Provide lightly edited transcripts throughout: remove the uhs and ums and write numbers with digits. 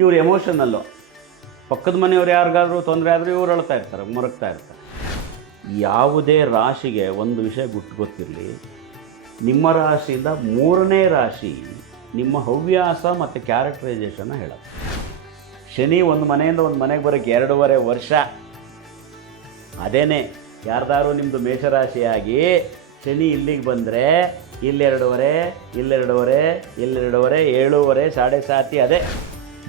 ಇವ್ರು ಎಮೋಷನಲ್ಲು. ಪಕ್ಕದ ಮನೆಯವ್ರು ಯಾರಿಗಾದ್ರೂ ತೊಂದರೆ ಆದರೂ ಇವ್ರು ಅಳ್ತಾ ಇರ್ತಾರೆ, ಮರಗ್ತಾ ಇರ್ತಾರೆ. ಯಾವುದೇ ರಾಶಿಗೆ ಒಂದು ವಿಷಯ ಗೊತ್ತಿರಲಿ, ನಿಮ್ಮ ರಾಶಿಯಿಂದ 3ನೇ ರಾಶಿ ನಿಮ್ಮ ಹವ್ಯಾಸ ಮತ್ತು ಕ್ಯಾರೆಕ್ಟರೈಸೇಷನ್ನ ಹೇಳೋದು. ಶನಿ ಒಂದು ಮನೆಯಿಂದ ಒಂದು ಮನೆಗೆ ಬರೋಕ್ಕೆ 2.5 ವರ್ಷ. ಅದೇನೇ ಯಾರ್ದಾರು ನಿಮ್ಮದು ಮೇಷರಾಶಿಯಾಗಿ ಶನಿ ಇಲ್ಲಿಗೆ ಬಂದರೆ ಇಲ್ಲೆರಡೂವರೆ, ಇಲ್ಲೆರಡೂವರೆ, ಇಲ್ಲೆರಡೂವರೆ, 7.5, 7.5 ಅದೇ.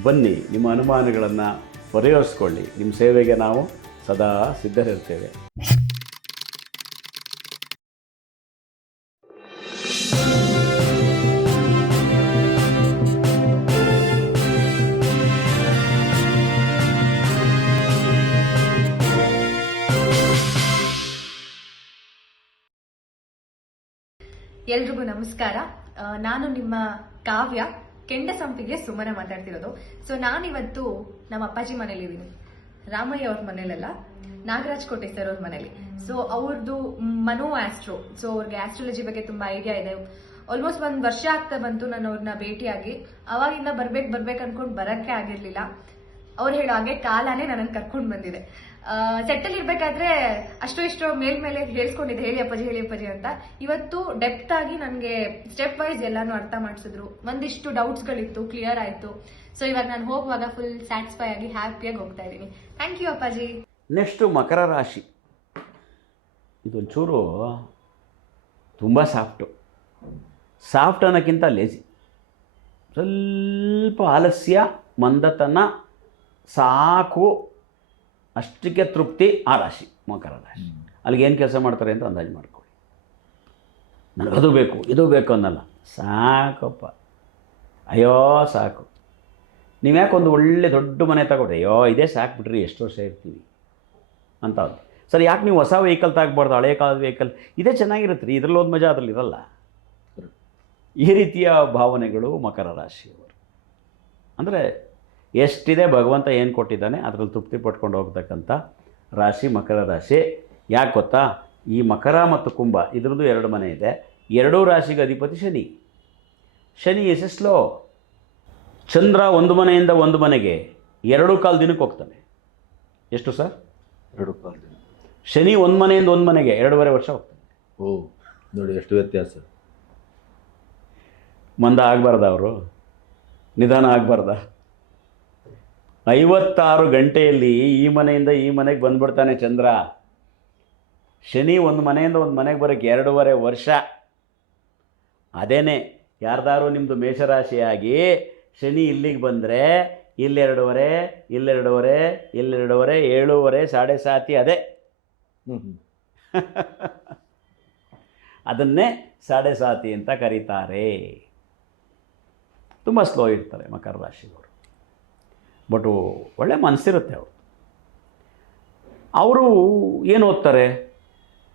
ಬನ್ನಿ, ನಿಮ್ಮ ಅನುಮಾನಗಳನ್ನು ಪರಿಹರಿಸ್ಕೊಳ್ಳಿ. ನಿಮ್ಮ ಸೇವೆಗೆ ನಾವು ಸದಾ ಸಿದ್ಧರಿರ್ತೇವೆ. ಎಲ್ರಿಗೂ ನಮಸ್ಕಾರ. ನಾನು ನಿಮ್ಮ ಕಾವ್ಯ, ಕೆಂಡಸಂಪಿಗೆ ಸುಮನ ಮಾತಾಡ್ತಿರೋದು. ಸೊ ನಾನಿವತ್ತು ನಮ್ಮ ಅಪ್ಪಾಜಿ ಮನೇಲಿದ್ದೀನಿ, ರಾಮಯ್ಯ ಅವ್ರ ಮನೇಲಲ್ಲ, ನಾಗರಾಜ್ ಕೋಟೆ ಸರ್ ಅವ್ರ ಮನೇಲಿ. ಸೊ ಅವ್ರದ್ದು ಮನೋ ಆಸ್ಟ್ರೋ, ಸೊ ಅವ್ರಿಗೆ ಆಸ್ಟ್ರಾಲಜಿ ಬಗ್ಗೆ ತುಂಬಾ ಐಡಿಯಾ ಇದೆ. ಆಲ್ಮೋಸ್ಟ್ 1 ವರ್ಷ ಆಗ್ತಾ ಬಂತು ನಾನು ಅವ್ರನ್ನ ಭೇಟಿಯಾಗಿ. ಅವಾಗಿಂದ ಬರ್ಬೇಕು ಅನ್ಕೊಂಡು ಬರಕ್ಕೆ ಆಗಿರ್ಲಿಲ್ಲ. ಅವ್ರು ಹೇಳೋ ಹಾಗೆ ಕಾಲಾನೇ ನನ್ನನ್ನು ಕರ್ಕೊಂಡು ಬಂದಿದೆ. ಸೆಟ್ಟಲ್ ಇರ್ಬೇಕಾದ್ರೆ ಅಷ್ಟೋ ಇಷ್ಟೋ ಮೇಲ್ಮೇಲೆ ಹೇಳ್ಸ್ಕೊಂಡಿದ್ದೆ, ಹೇಳಿ ಅಪ್ಪಾಜಿ ಅಂತ. ಇವತ್ತು ಡೆಪ್ತ್ ಆಗಿ ನನಗೆ ಸ್ಟೆಪ್ ವೈಸ್ ಎಲ್ಲಾನು ಅರ್ಥ ಮಾಡಿಸಿದ್ರು. ಒಂದಿಷ್ಟು ಡೌಟ್ಸ್ಗಳಿತ್ತು, ಕ್ಲಿಯರ್ ಆಯ್ತು. ಸೊ ಇವಾಗ ನಾನು ಹೋಗುವಾಗ ಫುಲ್ ಸ್ಯಾಟಿಸ್ಫೈ ಆಗಿ ಹ್ಯಾಪಿಯಾಗಿ ಹೋಗ್ತಾ ಇದ್ದೀನಿ. ಥ್ಯಾಂಕ್ ಯು ಅಪ್ಪಾಜಿ. ನೆಕ್ಸ್ಟು ಮಕರ ರಾಶಿ. ಇದೊಂಚೂರು ತುಂಬ ಸಾಫ್ಟ್ ಅನ್ನೋಕ್ಕಿಂತ ಲೇಜಿ, ಸ್ವಲ್ಪ ಆಲಸ್ಯ, ಮಂದತನ, ಸಾಕು, ಅಷ್ಟಕ್ಕೆ ತೃಪ್ತಿ. ಆ ರಾಶಿ ಮಕರ ರಾಶಿ. ಅಲ್ಲಿಗೆ ಏನು ಕೆಲಸ ಮಾಡ್ತಾರೆ ಅಂತ ಅಂದಾಜು ಮಾಡ್ಕೊಳ್ಳಿ. ನನಗದು ಬೇಕು ಇದು ಬೇಕು ಅನ್ನಲ್ಲ, ಸಾಕಪ್ಪ, ಅಯ್ಯೋ ಸಾಕು. ನೀವು ಯಾಕೆ ಒಂದು ಒಳ್ಳೆ ದೊಡ್ಡ ಮನೆ ತಗೊಳ್ರಿ, ಅಯ್ಯೋ ಇದೇ ಸಾಕು ಬಿಡ್ರಿ, ಎಷ್ಟು ವರ್ಷ ಇರ್ತೀವಿ ಅಂತ. ಸರ್ ಯಾಕೆ ನೀವು ಹೊಸ ವೆಹಿಕಲ್ ತಗಬಾರ್ದು, ಹಳೆಯ ಕಾಲದ ವೆಹಿಕಲ್ ಇದೇ ಚೆನ್ನಾಗಿರುತ್ತೆ ರೀ, ಇದರಲ್ಲಿ ಒಂದು ಮಜಾ ಅದರಲ್ಲಿ ಇರಲ್ಲ. ಈ ರೀತಿಯ ಭಾವನೆಗಳು ಮಕರ ರಾಶಿಯವರು. ಅಂದರೆ ಎಷ್ಟಿದೆ ಭಗವಂತ ಏನು ಕೊಟ್ಟಿದ್ದಾನೆ ಅದರಲ್ಲಿ ತೃಪ್ತಿ ಪಟ್ಕೊಂಡು ಹೋಗ್ತಕ್ಕಂಥ ರಾಶಿ ಮಕರ ರಾಶಿ. ಯಾಕೆ ಗೊತ್ತಾ, ಈ ಮಕರ ಮತ್ತು ಕುಂಭ ಇದ್ರದ್ದು 2 ಮನೆ ಇದೆ. 2 ರಾಶಿಗೆ ಅಧಿಪತಿ ಶನಿ. ಶನಿ ಎಷ್ಟೆಸ್ಲೋ. ಚಂದ್ರ ಒಂದು ಮನೆಯಿಂದ ಒಂದು ಮನೆಗೆ 2.25 ದಿನಕ್ಕೆ ಹೋಗ್ತಾನೆ. ಎಷ್ಟು ಸರ್? 2.25 ದಿನ. ಶನಿ ಒಂದು ಮನೆಯಿಂದ ಒಂದು ಮನೆಗೆ 2.5 ವರ್ಷ ಹೋಗ್ತಾನೆ. ಓ ನೋಡಿ ಎಷ್ಟು ವ್ಯತ್ಯಾಸ. ಮಂದ ಆಗಬಾರ್ದ, ಅವರು ನಿಧಾನ ಆಗಬಾರ್ದ? 56 ಗಂಟೆಯಲ್ಲಿ ಈ ಮನೆಯಿಂದ ಈ ಮನೆಗೆ ಬಂದ್ಬಿಡ್ತಾನೆ ಚಂದ್ರ. ಶನಿ ಒಂದು ಮನೆಯಿಂದ ಒಂದು ಮನೆಗೆ ಬರೋಕ್ಕೆ 2.5 ವರ್ಷ. ಅದೇನೇ ಯಾರ್ದಾರು ನಿಮ್ಮದು ಮೇಷರಾಶಿಯಾಗಿ ಶನಿ ಇಲ್ಲಿಗೆ ಬಂದರೆ ಇಲ್ಲೆರಡೂವರೆ, ಇಲ್ಲೆರಡೂವರೆ, ಇಲ್ಲೆರಡೂವರೆ, 7.5, 7.5 ಅದೇ. ಅದನ್ನೇ 7.5 ಅಂತ ಕರೀತಾರೆ. ತುಂಬ ಸ್ಲೋ ಇರ್ತಾರೆ ಮಕರ ರಾಶಿಯವರು, ಬಟ್ ಒಳ್ಳೆ ಮನಸ್ಸಿರುತ್ತೆ ಅವರು. ಅವರು ಏನು ಓದ್ತಾರೆ,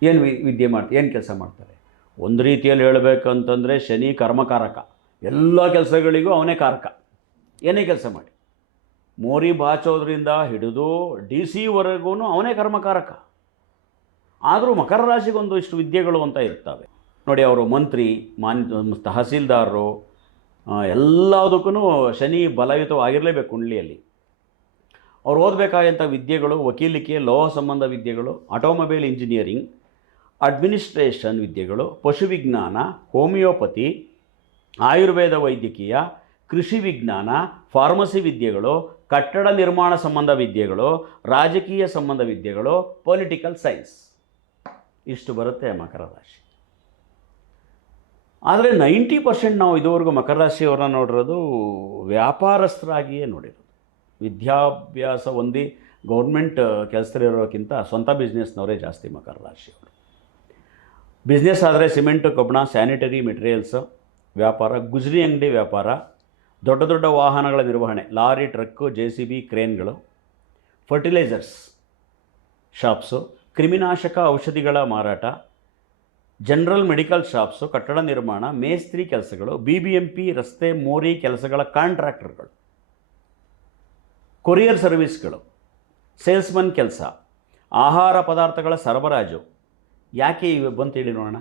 ಏನು ವಿದ್ಯೆ ಮಾಡ್ತಾರೆ, ಏನು ಕೆಲಸ ಮಾಡ್ತಾರೆ? ಒಂದು ರೀತಿಯಲ್ಲಿ ಹೇಳಬೇಕಂತಂದರೆ ಶನಿ ಕರ್ಮಕಾರಕ, ಎಲ್ಲ ಕೆಲಸಗಳಿಗೂ ಅವನೇ ಕಾರಕ. ಏನೇ ಕೆಲಸ ಮಾಡಿ, ಮೋರಿ ಬಾಚೋದ್ರಿಂದ ಹಿಡಿದು DC ಅವನೇ ಕರ್ಮಕಾರಕ. ಆದರೂ ಮಕರ ರಾಶಿಗೊಂದು ಇಷ್ಟು ವಿದ್ಯೆಗಳು ಅಂತ ಇರ್ತವೆ ನೋಡಿ. ಅವರು ಮಂತ್ರಿ, ತಹಸೀಲ್ದಾರರು, ಎಲ್ಲದಕ್ಕೂ ಶನಿ ಬಲಯುತವಾಗಿರಲೇಬೇಕು ಕುಂಡಲಿಯಲ್ಲಿ. ಅವ್ರು ಓದಬೇಕಾದಂಥ ವಿದ್ಯೆಗಳು ವಕೀಲಿಕೆ, ಲೋಹ ಸಂಬಂಧ ವಿದ್ಯೆಗಳು, ಆಟೋಮೊಬೈಲ್ ಇಂಜಿನಿಯರಿಂಗ್, ಅಡ್ಮಿನಿಸ್ಟ್ರೇಷನ್ ವಿದ್ಯೆಗಳು, ಪಶು ವಿಜ್ಞಾನ, ಹೋಮಿಯೋಪತಿ, ಆಯುರ್ವೇದ ವೈದ್ಯಕೀಯ, ಕೃಷಿ ವಿಜ್ಞಾನ, ಫಾರ್ಮಸಿ ವಿದ್ಯೆಗಳು, ಕಟ್ಟಡ ನಿರ್ಮಾಣ ಸಂಬಂಧ ವಿದ್ಯೆಗಳು, ರಾಜಕೀಯ ಸಂಬಂಧ ವಿದ್ಯೆಗಳು, ಪೊಲಿಟಿಕಲ್ ಸೈನ್ಸ್. ಇಷ್ಟು ಬರುತ್ತೆ ಮಕರ ರಾಶಿ. ಆದರೆ 90% ನಾವು ಇದುವರೆಗೂ ಮಕರ ರಾಶಿಯವ್ರನ್ನ ನೋಡಿರೋದು ವ್ಯಾಪಾರಸ್ಥರಾಗಿಯೇ ನೋಡಿರೋದು. ವಿದ್ಯಾಭ್ಯಾಸ ಹೊಂದಿ ಗೌರ್ಮೆಂಟ್ ಕೆಲಸದಲ್ಲಿರೋಕ್ಕಿಂತ ಸ್ವಂತ ಬಿಸ್ನೆಸ್ನವರೇ ಜಾಸ್ತಿ ಮಕರ ರಾಶಿಯವರು. ಬಿಸ್ನೆಸ್ ಆದರೆ ಸಿಮೆಂಟು, ಕಬ್ಬಣ, ಸ್ಯಾನಿಟರಿ ಮೆಟೀರಿಯಲ್ಸು ವ್ಯಾಪಾರ, ಗುಜರಿ ಅಂಗಡಿ ವ್ಯಾಪಾರ, ದೊಡ್ಡ ದೊಡ್ಡ ವಾಹನಗಳ ನಿರ್ವಹಣೆ, ಲಾರಿ, ಟ್ರಕ್ಕು, JCB, ಕ್ರೇನ್ಗಳು, ಫರ್ಟಿಲೈಸರ್ಸ್ ಶಾಪ್ಸು, ಕ್ರಿಮಿನಾಶಕ ಔಷಧಿಗಳ ಮಾರಾಟ, ಜನರಲ್ ಮೆಡಿಕಲ್ ಶಾಪ್ಸು, ಕಟ್ಟಡ ನಿರ್ಮಾಣ, ಮೇಸ್ತ್ರಿ ಕೆಲಸಗಳು, BBMP ರಸ್ತೆ ಮೋರಿ ಕೆಲಸಗಳ ಕಾಂಟ್ರಾಕ್ಟರ್ಗಳು, ಕೊರಿಯರ್ ಸರ್ವಿಸ್ಗಳು, ಸೇಲ್ಸ್ಮನ್ ಕೆಲಸ, ಆಹಾರ ಪದಾರ್ಥಗಳ ಸರಬರಾಜು. ಯಾಕೆ ಇವು ಬಂತು ಹೇಳಿ ನೋಡೋಣ.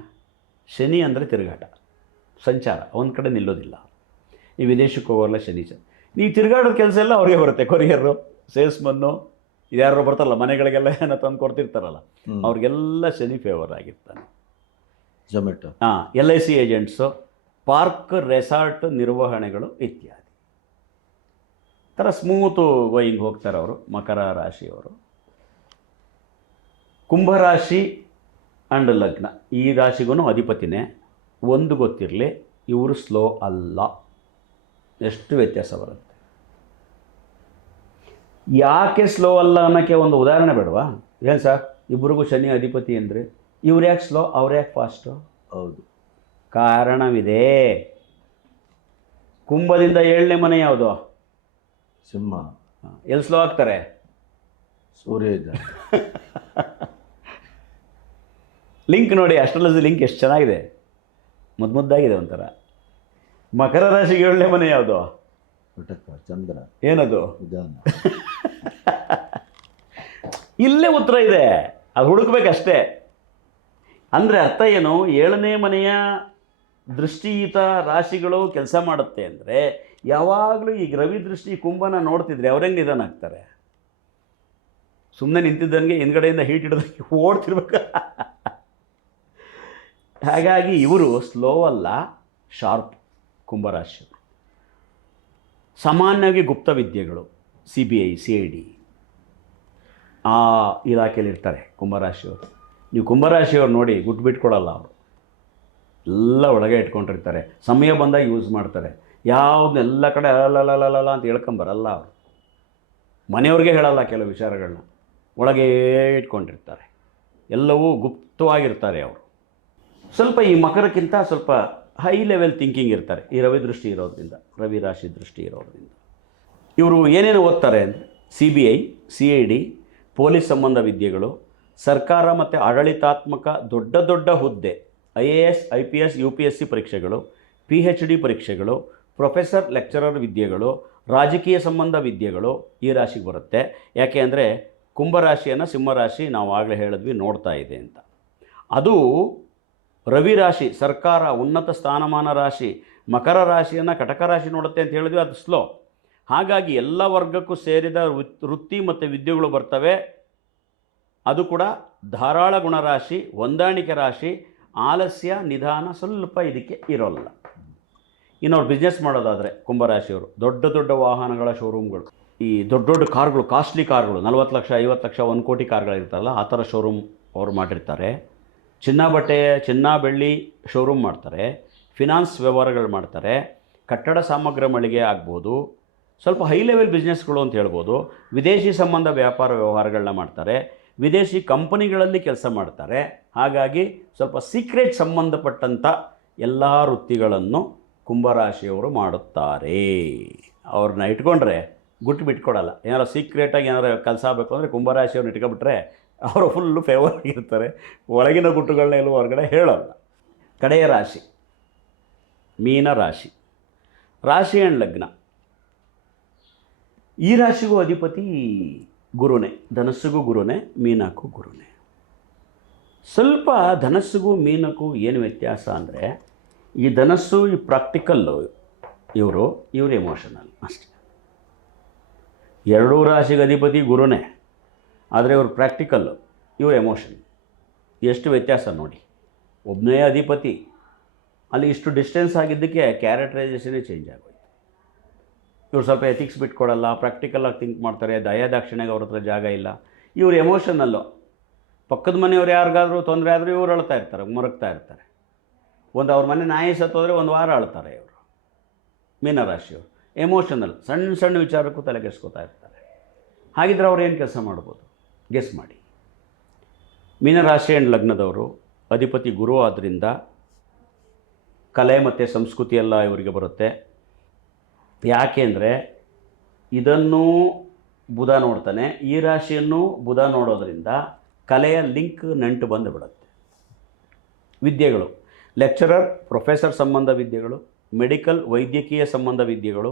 ಶನಿ ಅಂದರೆ ತಿರುಗಾಟ, ಸಂಚಾರ, ಒಂದು ಕಡೆ ನಿಲ್ಲೋದಿಲ್ಲ. ಈ ವಿದೇಶಕ್ಕೆ ಹೋಗೋಲ್ಲ ಶನಿ. ನೀವು ತಿರುಗಾಡೋದು ಕೆಲಸ ಎಲ್ಲ ಅವ್ರಿಗೆ ಬರುತ್ತೆ. ಕೊರಿಯರು, ಸೇಲ್ಸ್ಮನ್ನು, ಇದ್ಯಾರು ಬರ್ತಾರಲ್ಲ ಮನೆಗಳಿಗೆಲ್ಲ ಏನೋ ತಂದು ಕೊಡ್ತಿರ್ತಾರಲ್ಲ, ಅವ್ರಿಗೆಲ್ಲ ಶನಿ ಫೇವರ್ ಆಗಿರ್ತಾನೆ. ಜೊಮ್ಯಾಟೊ. ಹಾಂ, LIC ಏಜೆಂಟ್ಸು, ಪಾರ್ಕ್ ರೆಸಾರ್ಟ್ ನಿರ್ವಹಣೆಗಳು ಇತ್ಯಾದಿ ಥರ ಸ್ಮೂತು ಗೋಯಿಂಗ್ ಹೋಗ್ತಾರೆ ಅವರು. ಮಕರ ರಾಶಿಯವರು. ಕುಂಭರಾಶಿ ಆ್ಯಂಡ್ ಲಗ್ನ ಈ ರಾಶಿಗೂ ಅಧಿಪತಿನೇ. ಒಂದು ಗೊತ್ತಿರಲಿ, ಇವರು ಸ್ಲೋ ಅಲ್ಲ. ಎಷ್ಟು ವ್ಯತ್ಯಾಸ ಬರುತ್ತೆ. ಯಾಕೆ ಸ್ಲೋ ಅಲ್ಲ ಅನ್ನೋಕ್ಕೆ ಒಂದು ಉದಾಹರಣೆ ಬೇಡವಾ? ಏನು ಸರ್, ಇಬ್ಬರಿಗೂ ಶನಿ ಅಧಿಪತಿ ಅಂದರೆ ಇವ್ರು ಯಾಕೆ ಸ್ಲೋ, ಅವ್ರು ಯಾಕೆ ಫಾಸ್ಟು? ಹೌದು, ಕಾರಣವಿದೆ. ಕುಂಭದಿಂದ 7ನೇ ಮನೆ ಯಾವುದು? ಸಿಂಹ. ಎಲ್ಲಿ ಸ್ಲೋ ಆಗ್ತಾರೆ? ಸೂರ್ಯ ಇದ್ದ. ಲಿಂಕ್ ನೋಡಿ, ಅಸ್ಟ್ರಾಲಜಿ ಲಿಂಕ್ ಎಷ್ಟು ಚೆನ್ನಾಗಿದೆ, ಮುದ್ದಾಗಿದೆ ಒಂಥರ. ಮಕರ ರಾಶಿಗೆ 7ನೇ ಮನೆ ಯಾವುದು? ಘಟಕ, ಚಂದ್ರ. ಏನದು? ವಿಧಾನ. ಇಲ್ಲೇ ಉತ್ತರ ಇದೆ, ಅದು ಹುಡುಕ್ಬೇಕಷ್ಟೇ. ಅಂದರೆ ಅರ್ಥ ಏನು? 7ನೇ ಮನೆಯ ದೃಷ್ಟಿಯುತ ರಾಶಿಗಳು ಕೆಲಸ ಮಾಡುತ್ತೆ ಅಂದರೆ, ಯಾವಾಗಲೂ ಈಗ ರವಿ ದೃಷ್ಟಿ ಕುಂಭನ ನೋಡ್ತಿದ್ರೆ ಅವ್ರು ಹೆಂಗೆ ನಿಧಾನ ಆಗ್ತಾರೆ? ಸುಮ್ಮನೆ ನಿಂತಿದ್ದಂಗೆ ಹಿಂದ್ಗಡೆಯಿಂದ ಹೀಟ್ ಹಿಡಿದಂಗೆ ಓಡ್ತಿರ್ಬೇಕು. ಹಾಗಾಗಿ ಇವರು ಸ್ಲೋ ಅಲ್ಲ, ಶಾರ್ಪ್. ಕುಂಭರಾಶಿ ಸಾಮಾನ್ಯವಾಗಿ ಗುಪ್ತ ವಿದ್ಯೆಗಳು, CBI, CID ಆ ಇಲಾಖೆಯಲ್ಲಿ ಇರ್ತಾರೆ ಕುಂಭರಾಶಿಯವರು. ನೀವು ಕುಂಭರಾಶಿಯವ್ರು ನೋಡಿ, ಗುಟ್ಟು ಬಿಟ್ಕೊಡಲ್ಲ ಅವರು. ಎಲ್ಲ ಒಳಗೆ ಇಟ್ಕೊಂಡಿರ್ತಾರೆ. ಸಮಯ ಬಂದಾಗ ಯೂಸ್ ಮಾಡ್ತಾರೆ. ಯಾವುದನ್ನೆಲ್ಲ ಕಡೆ ಅಲ್ಲಲ್ಲ ಅಂತ ಹೇಳ್ಕೊಂಬರಲ್ಲ ಅವರು. ಮನೆಯವ್ರಿಗೆ ಹೇಳಲ್ಲ ಕೆಲವು ವಿಚಾರಗಳನ್ನ, ಒಳಗೇ ಇಟ್ಕೊಂಡಿರ್ತಾರೆ. ಎಲ್ಲವೂ ಗುಪ್ತವಾಗಿರ್ತಾರೆ ಅವರು. ಸ್ವಲ್ಪ ಈ ಮಕರಕ್ಕಿಂತ ಸ್ವಲ್ಪ ಹೈ ಲೆವೆಲ್ ಥಿಂಕಿಂಗ್ ಇರ್ತಾರೆ ಈ ರವಿ ದೃಷ್ಟಿ ಇರೋದ್ರಿಂದ, ರವಿ ರಾಶಿ ದೃಷ್ಟಿ ಇರೋದ್ರಿಂದ. ಇವರು ಏನೇನು ಓದ್ತಾರೆ ಅಂದರೆ CBI, CID, ಪೊಲೀಸ್ ಸಂಬಂಧ ವಿದ್ಯೆಗಳು, ಸರ್ಕಾರ ಮತ್ತು ಆಡಳಿತಾತ್ಮಕ ದೊಡ್ಡ ದೊಡ್ಡ ಹುದ್ದೆ, IAS, IPS, UPSC ಪರೀಕ್ಷೆಗಳು, PhD ಪರೀಕ್ಷೆಗಳು, ಪ್ರೊಫೆಸರ್ ಲೆಕ್ಚರರ್ ವಿದ್ಯೆಗಳು, ರಾಜಕೀಯ ಸಂಬಂಧ ವಿದ್ಯೆಗಳು ಈ ರಾಶಿಗೆ ಬರುತ್ತೆ. ಯಾಕೆ ಅಂದರೆ ಕುಂಭರಾಶಿಯನ್ನು ಸಿಂಹರಾಶಿ ನಾವು ಆಗಲೇ ಹೇಳಿದ್ವಿ ನೋಡ್ತಾ ಇದೆ ಅಂತ. ಅದು ರವಿ ರಾಶಿ, ಸರ್ಕಾರ, ಉನ್ನತ ಸ್ಥಾನಮಾನ ರಾಶಿ. ಮಕರ ರಾಶಿಯನ್ನು ಕಟಕ ರಾಶಿ ನೋಡುತ್ತೆ ಅಂತ ಹೇಳಿದ್ವಿ, ಅದು ಸ್ಲೋ. ಹಾಗಾಗಿ ಎಲ್ಲ ವರ್ಗಕ್ಕೂ ಸೇರಿದ ವೃತ್ತಿ ಮತ್ತು ವಿದ್ಯೆಗಳು ಬರ್ತವೆ. ಅದು ಕೂಡ ಧಾರಾಳ ಗುಣರಾಶಿ, ಹೊಂದಾಣಿಕೆ ರಾಶಿ. ಆಲಸ್ಯ, ನಿಧಾನ ಸ್ವಲ್ಪ ಇದಕ್ಕೆ ಇರೋಲ್ಲ. ಇನ್ನು ಅವ್ರು ಬಿಸ್ನೆಸ್ ಮಾಡೋದಾದರೆ ಕುಂಭರಾಶಿಯವರು ದೊಡ್ಡ ದೊಡ್ಡ ವಾಹನಗಳ ಶೋರೂಮ್ಗಳು, ಈ ದೊಡ್ಡ ದೊಡ್ಡ ಕಾರ್ಗಳು, ಕಾಸ್ಟ್ಲಿ ಕಾರ್ಗಳು, 40 ಲಕ್ಷ 50 ಲಕ್ಷ 1 ಕೋಟಿ ಕಾರ್ಗಳಿರ್ತಾರಲ್ಲ, ಆ ಥರ ಶೋರೂಮ್ ಅವರು ಮಾಡಿರ್ತಾರೆ. ಚಿನ್ನ ಬೆಳ್ಳಿ ಶೋರೂಮ್ ಮಾಡ್ತಾರೆ. ಫಿನಾನ್ಸ್ ವ್ಯವಹಾರಗಳು ಮಾಡ್ತಾರೆ. ಕಟ್ಟಡ ಸಾಮಗ್ರಿ ಮಳಿಗೆ ಆಗ್ಬೋದು. ಸ್ವಲ್ಪ ಹೈ ಲೆವೆಲ್ ಬಿಸ್ನೆಸ್ಗಳು ಅಂತ ಹೇಳ್ಬೋದು. ವಿದೇಶಿ ಸಂಬಂಧ ವ್ಯಾಪಾರ ವ್ಯವಹಾರಗಳನ್ನ ಮಾಡ್ತಾರೆ. ವಿದೇಶಿ ಕಂಪನಿಗಳಲ್ಲಿ ಕೆಲಸ ಮಾಡ್ತಾರೆ. ಹಾಗಾಗಿ ಸ್ವಲ್ಪ ಸೀಕ್ರೆಟ್ ಸಂಬಂಧಪಟ್ಟಂಥ ಎಲ್ಲ ವೃತ್ತಿಗಳನ್ನು ಕುಂಭರಾಶಿಯವರು ಮಾಡುತ್ತಾರೆ. ಅವ್ರನ್ನ ಇಟ್ಕೊಂಡ್ರೆ ಗುಟ್ಟು ಬಿಟ್ಕೊಡಲ್ಲ. ಏನಾರು ಸೀಕ್ರೆಟಾಗಿ ಏನಾರು ಕೆಲಸ ಆಗಬೇಕು ಅಂದರೆ ಕುಂಭರಾಶಿಯವ್ರನ್ನ ಇಟ್ಕೊಬಿಟ್ರೆ ಅವರು ಫುಲ್ಲು ಫೇವರ್ ಆಗಿರ್ತಾರೆ. ಒಳಗಿನ ಗುಟ್ಟುಗಳನ್ನ ಎಲ್ಲೂ ಹೊರಗಡೆ ಹೇಳೋಲ್ಲ. ಕಡೆಯ ರಾಶಿ ಮೀನ ರಾಶಿ. ರಾಶಿ ಆ್ಯಂಡ್ ಲಗ್ನ ಈ ರಾಶಿಗೂ ಅಧಿಪತಿ ಗುರುನೇ. ಧನಸ್ಸಿಗೂ ಗುರುನೇ, ಮೀನಕ್ಕೂ ಗುರುನೇ. ಸ್ವಲ್ಪ ಧನಸ್ಸಿಗೂ ಮೀನಕ್ಕೂ ಏನು ವ್ಯತ್ಯಾಸ ಅಂದರೆ, ಈ ಧನಸ್ಸು ಈ ಪ್ರಾಕ್ಟಿಕಲ್ಲು, ಇವರು ಎಮೋಷನಲ್ ಅಷ್ಟೇ. ಎರಡೂ ರಾಶಿಗೆ ಅಧಿಪತಿ ಗುರುನೇ, ಆದರೆ ಇವರು ಪ್ರಾಕ್ಟಿಕಲ್ಲು, ಇವರು ಎಮೋಷನ್. ಎಷ್ಟು ವ್ಯತ್ಯಾಸ ನೋಡಿ. ಒಬ್ಬನೇ ಅಧಿಪತಿ, ಅಲ್ಲಿ ಇಷ್ಟು ಡಿಸ್ಟೆನ್ಸ್ ಆಗಿದ್ದಕ್ಕೆ ಕ್ಯಾರೆಕ್ಟರೈಸೇಷನೇ ಚೇಂಜ್ ಆಗೋಯ್ತು. ಇವ್ರು ಸ್ವಲ್ಪ ಎಥಿಕ್ಸ್ ಬಿಟ್ಕೊಡಲ್ಲ, ಪ್ರಾಕ್ಟಿಕಲಾಗಿ ಥಿಂಕ್ ಮಾಡ್ತಾರೆ. ದಯಾದಾಕ್ಷಿಣ್ಯಗೆ ಅವ್ರ ಹತ್ರ ಜಾಗ ಇಲ್ಲ. ಇವರು ಎಮೋಷನಲ್ಲು. ಪಕ್ಕದ ಮನೆಯವ್ರು ಯಾರಿಗಾದರೂ ತೊಂದರೆ ಆದರೂ ಇವ್ರು ಅಳ್ತಾ ಇರ್ತಾರೆ, ಮರಗ್ತಾ ಇರ್ತಾರೆ. ಅವ್ರ ಮನೆ ನಾಯಿ ಸತ್ತೋದ್ರೆ 1 ವಾರ ಅಳ್ತಾರೆ ಇವರು. ಮೀನರಾಶಿಯವರು ಎಮೋಷನಲ್, ಸಣ್ಣ ಸಣ್ಣ ವಿಚಾರಕ್ಕೂ ತಲೆಗೆಸ್ಕೋತಾ ಇರ್ತಾರೆ. ಹಾಗಿದ್ರೆ ಅವ್ರು ಏನು ಕೆಲಸ ಮಾಡ್ಬೋದು ಗೆಸ್ ಮಾಡಿ. ಮೀನರಾಶಿ ಆ್ಯಂಡ್ ಲಗ್ನದವರು ಅಧಿಪತಿ ಗುರು ಆದ್ದರಿಂದ ಕಲೆ ಮತ್ತು ಸಂಸ್ಕೃತಿ ಎಲ್ಲ ಇವರಿಗೆ ಬರುತ್ತೆ. ಯಾಕೆ ಅಂದರೆ ಇದನ್ನು ಬುಧ ನೋಡ್ತಾನೆ, ಈ ರಾಶಿಯನ್ನು ಬುಧ ನೋಡೋದರಿಂದ ಕಲೆಯ ಲಿಂಕ್ ನಂಟು ಬಂದು ಬಿಡುತ್ತೆ. ವಿದ್ಯೆಗಳು ಲೆಕ್ಚರರ್, ಪ್ರೊಫೆಸರ್ ಸಂಬಂಧ ವಿದ್ಯೆಗಳು, ಮೆಡಿಕಲ್ ವೈದ್ಯಕೀಯ ಸಂಬಂಧ ವಿದ್ಯೆಗಳು,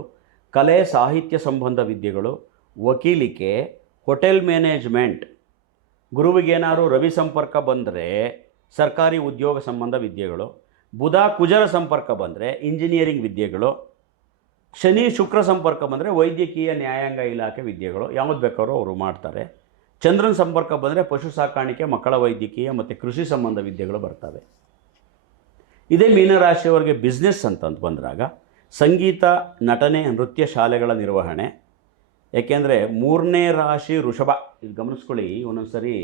ಕಲೆ ಸಾಹಿತ್ಯ ಸಂಬಂಧ ವಿದ್ಯೆಗಳು, ವಕೀಲಿಕೆ, ಹೋಟೆಲ್ ಮ್ಯಾನೇಜ್ಮೆಂಟ್. ಗುರುವಿಗೇನಾದ್ರು ರವಿ ಸಂಪರ್ಕ ಬಂದರೆ ಸರ್ಕಾರಿ ಉದ್ಯೋಗ ಸಂಬಂಧ ವಿದ್ಯೆಗಳು. ಬುಧ ಕುಜರ ಸಂಪರ್ಕ ಬಂದರೆ ಇಂಜಿನಿಯರಿಂಗ್ ವಿದ್ಯೆಗಳು. ಶನಿ ಶುಕ್ರ ಸಂಪರ್ಕ ಬಂದರೆ ವೈದ್ಯಕೀಯ ನ್ಯಾಯಾಂಗ ಇಲಾಖೆ ವಿದ್ಯೆಗಳು ಯಾವುದು ಬೇಕಾದ್ರೂ ಅವರು ಮಾಡ್ತಾರೆ. ಚಂದ್ರನ ಸಂಪರ್ಕ ಬಂದರೆ ಪಶು ಸಾಕಾಣಿಕೆ, ಮಕ್ಕಳ ವೈದ್ಯಕೀಯ ಮತ್ತು ಕೃಷಿ ಸಂಬಂಧ ವಿದ್ಯೆಗಳು ಬರ್ತವೆ. ಇದೇ ಮೀನರಾಶಿಯವರಿಗೆ ಬಿಸ್ನೆಸ್ ಅಂತಂದು ಬಂದಾಗ ಸಂಗೀತ, ನಟನೆ, ನೃತ್ಯ ಶಾಲೆಗಳ ನಿರ್ವಹಣೆ. ಏಕೆಂದರೆ 3ನೇ ರಾಶಿ ವೃಷಭ. ಇದು ಗಮನಿಸ್ಕೊಳ್ಳಿ, ಒಂದೊಂದು ಸರಿ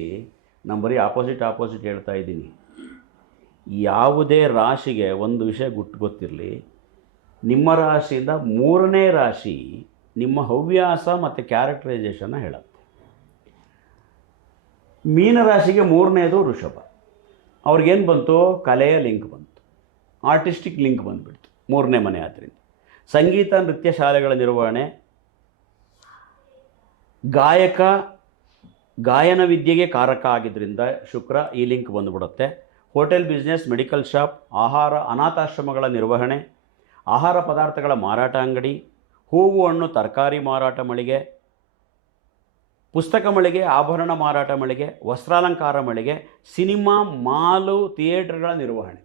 ನಾನು ಬರೀ ಆಪೋಸಿಟ್ ಹೇಳ್ತಾ ಇದ್ದೀನಿ. ಯಾವುದೇ ರಾಶಿಗೆ ಒಂದು ವಿಷಯ ಗೊತ್ತಿರಲಿ, ನಿಮ್ಮ ರಾಶಿಯಿಂದ 3ನೇ ರಾಶಿ ನಿಮ್ಮ ಹವ್ಯಾಸ ಮತ್ತು ಕ್ಯಾರೆಕ್ಟರೈಸೇಷನ್ನ ಹೇಳುತ್ತೆ. ಮೀನರಾಶಿಗೆ 3ನೇದು ವೃಷಭ. ಅವ್ರಿಗೇನು ಬಂತು? ಕಲೆಯ ಲಿಂಕ್ ಬಂತು, ಆರ್ಟಿಸ್ಟಿಕ್ ಲಿಂಕ್ ಬಂದುಬಿಡ್ತು 3ನೇ ಮನೆ ಆದ್ದರಿಂದ. ಸಂಗೀತ, ನೃತ್ಯ ಶಾಲೆಗಳ ನಿರ್ವಹಣೆ, ಗಾಯನ ವಿದ್ಯೆಗೆ ಕಾರಕ ಆಗಿದ್ದರಿಂದ ಶುಕ್ರ ಈ ಲಿಂಕ್ ಬಂದುಬಿಡುತ್ತೆ. ಹೋಟೆಲ್ ಬಿಸ್ನೆಸ್, ಮೆಡಿಕಲ್ ಶಾಪ್, ಆಹಾರ ಅನಾಥಾಶ್ರಮಗಳ ನಿರ್ವಹಣೆ, ಆಹಾರ ಪದಾರ್ಥಗಳ ಮಾರಾಟ ಅಂಗಡಿ, ಹೂವು ಹಣ್ಣು ತರಕಾರಿ ಮಾರಾಟ ಮಳಿಗೆ, ಪುಸ್ತಕ ಮಳಿಗೆ, ಆಭರಣ ಮಾರಾಟ ಮಳಿಗೆ, ವಸ್ತ್ರಾಲಂಕಾರ ಮಳಿಗೆ, ಸಿನಿಮಾ, ಮಾಲು, ಥಿಯೇಟರ್ಗಳ ನಿರ್ವಹಣೆ.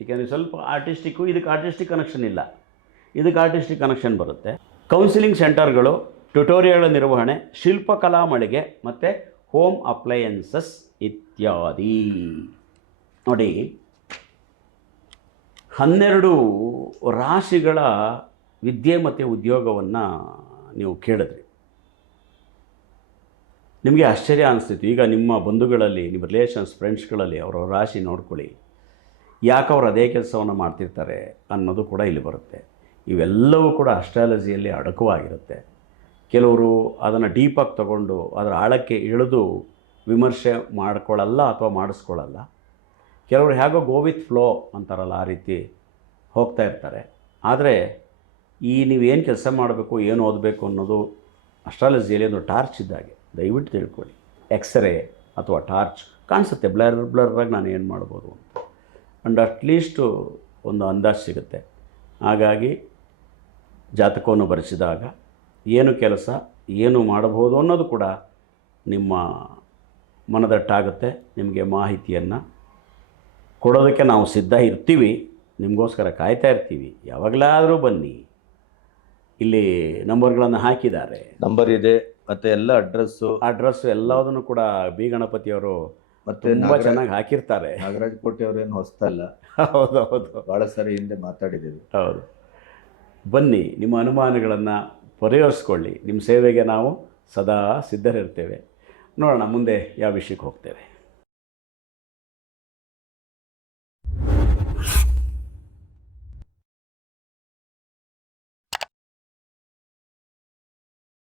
ಏಕೆಂದರೆ ಸ್ವಲ್ಪ ಆರ್ಟಿಸ್ಟಿಕ್ಕು, ಇದಕ್ಕೆ ಆರ್ಟಿಸ್ಟಿಕ್ ಕನೆಕ್ಷನ್ ಇಲ್ಲ, ಇದಕ್ಕೆ ಆರ್ಟಿಸ್ಟಿಕ್ ಕನೆಕ್ಷನ್ ಬರುತ್ತೆ. ಕೌನ್ಸಿಲಿಂಗ್ ಸೆಂಟರ್ಗಳು, ಟ್ಯುಟೋರಿಯಲ್ಗಳ ನಿರ್ವಹಣೆ, ಶಿಲ್ಪಕಲಾ ಮಳಿಗೆ ಮತ್ತು ಹೋಮ್ ಅಪ್ಲಯನ್ಸಸ್ ಇತ್ಯಾದಿ. ನೋಡಿ, 12 ರಾಶಿಗಳ ವಿದ್ಯೆ ಮತ್ತು ಉದ್ಯೋಗವನ್ನು ನೀವು ಕೇಳಿದ್ರಿ. ನಿಮಗೆ ಆಶ್ಚರ್ಯ ಅನಿಸ್ತಿತ್ತು. ಈಗ ನಿಮ್ಮ ಬಂಧುಗಳಲ್ಲಿ, ನಿಮ್ಮ ರಿಲೇಷನ್ಸ್, ಫ್ರೆಂಡ್ಸ್ಗಳಲ್ಲಿ ಅವರ ರಾಶಿ ನೋಡ್ಕೊಳ್ಳಿ, ಯಾಕೆ ಅವ್ರು ಅದೇ ಕೆಲಸವನ್ನು ಮಾಡ್ತಿರ್ತಾರೆ ಅನ್ನೋದು ಕೂಡ ಇಲ್ಲಿ ಬರುತ್ತೆ. ಇವೆಲ್ಲವೂ ಕೂಡ ಅಸ್ಟ್ರಾಲಜಿಯಲ್ಲಿ ಅಡಕವಾಗಿರುತ್ತೆ. ಕೆಲವರು ಅದನ್ನು ಡೀಪಾಗಿ ತಗೊಂಡು ಅದರ ಆಳಕ್ಕೆ ಇಳಿದು ವಿಮರ್ಶೆ ಮಾಡ್ಕೊಳ್ಳಲ್ಲ ಅಥವಾ ಮಾಡಿಸ್ಕೊಳ್ಳಲ್ಲ. ಕೆಲವರು ಹೇಗೋ ಗೋ ವಿತ್ ಫ್ಲೋ ಅಂತಾರಲ್ಲ, ಆ ರೀತಿ ಹೋಗ್ತಾ ಇರ್ತಾರೆ. ಆದರೆ ನೀವೇನು ಕೆಲಸ ಮಾಡಬೇಕು, ಏನು ಓದಬೇಕು ಅನ್ನೋದು ಅಸ್ಟ್ರಾಲಜಿಯಲ್ಲಿ ಒಂದು ಟಾರ್ಚ್ ಇದ್ದಾಗೆ. ದಯವಿಟ್ಟು ತಿಳ್ಕೊಳ್ಳಿ. ಎಕ್ಸ್ರೇ ಅಥವಾ ಟಾರ್ಚ್ ಕಾಣಿಸುತ್ತೆ, ಬ್ಲರ್ರಾಗಿ ನಾನು ಏನು ಮಾಡ್ಬೋದು ಅಂತ, ಆ್ಯಂಡ್ ಅಟ್ಲೀಸ್ಟು ಒಂದು ಅಂದಾಜು ಸಿಗುತ್ತೆ. ಹಾಗಾಗಿ ಜಾತಕವನ್ನು ಬರೆಸಿದಾಗ ಏನು ಕೆಲಸ, ಏನು ಮಾಡಬಹುದು ಅನ್ನೋದು ಕೂಡ ನಿಮ್ಮ ಮನದಟ್ಟಾಗುತ್ತೆ. ನಿಮಗೆ ಮಾಹಿತಿಯನ್ನು ಕೊಡೋದಕ್ಕೆ ನಾವು ಸಿದ್ಧ ಇರ್ತೀವಿ, ನಿಮಗೋಸ್ಕರ ಕಾಯ್ತಾ ಇರ್ತೀವಿ. ಯಾವಾಗಲಾದರೂ ಬನ್ನಿ, ಇಲ್ಲಿ ನಂಬರ್ಗಳನ್ನು ಹಾಕಿದ್ದಾರೆ, ನಂಬರ್ ಇದೆ, ಮತ್ತು ಎಲ್ಲ ಅಡ್ರೆಸ್ಸು ಎಲ್ಲದನ್ನು ಕೂಡ ಬಿ ಗಣಪತಿಯವರು ಮತ್ತು ತುಂಬ ಚೆನ್ನಾಗಿ ಹಾಕಿರ್ತಾರೆ. ನಾಗರಾಜ್ ಕೋಟೆ ಅವರೇನು ಹೊಸ್ತಲ್ಲ. ಹೌದು, ಭಾಳ ಸರಿ ಹಿಂದೆ ಮಾತಾಡಿದ್ದೀವಿ. ಹೌದು, ಬನ್ನಿ, ನಿಮ್ಮ ಅನುಮಾನಗಳನ್ನು ಪರಿಹರಿಸ್ಕೊಳ್ಳಿ. ನಿಮ್ಮ ಸೇವೆಗೆ ನಾವು ಸದಾ ಸಿದ್ಧರಿರ್ತೇವೆ. ನೋಡೋಣ ಮುಂದೆ ಯಾವ ವಿಷಯಕ್ಕೆ ಹೋಗ್ತೇವೆ.